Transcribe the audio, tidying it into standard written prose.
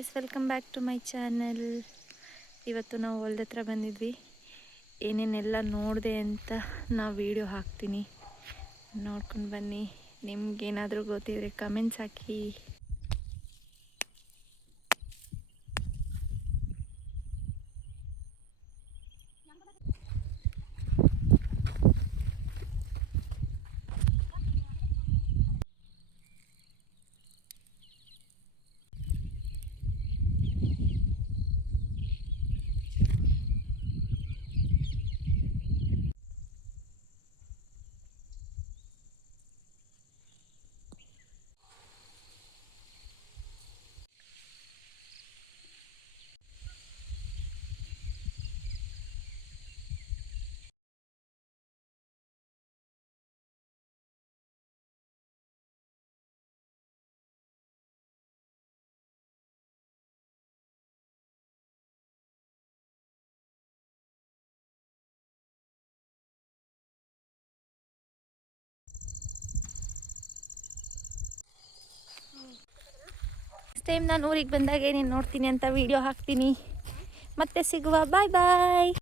Guys, welcome back to my channel. ಇವತ್ತು ನಾವು ಹೊಲ್ದ ಹತ್ರ ಬಂದಿದ್ವಿ. ಏನೇನೆಲ್ಲ ನೋಡಿದೆ ಅಂತ ನಾವು ವಿಡಿಯೋ ಹಾಕ್ತೀನಿ, ನೋಡ್ಕೊಂಡು ಬನ್ನಿ. ನಿಮ್ಗೇನಾದರೂ ಗೊತ್ತಿದ್ರೆ ಕಮೆಂಟ್ಸ್ ಹಾಕಿ. ನೆಕ್ಸ್ಟ್ ಟೈಮ್ ನಾನು ಊರಿಗೆ ಬಂದಾಗ ಏನೇನು ನೋಡ್ತೀನಿ ಅಂತ ವಿಡಿಯೋ ಹಾಕ್ತೀನಿ. ಮತ್ತೆ ಸಿಗುವ. ಬಾಯ್ ಬಾಯ್.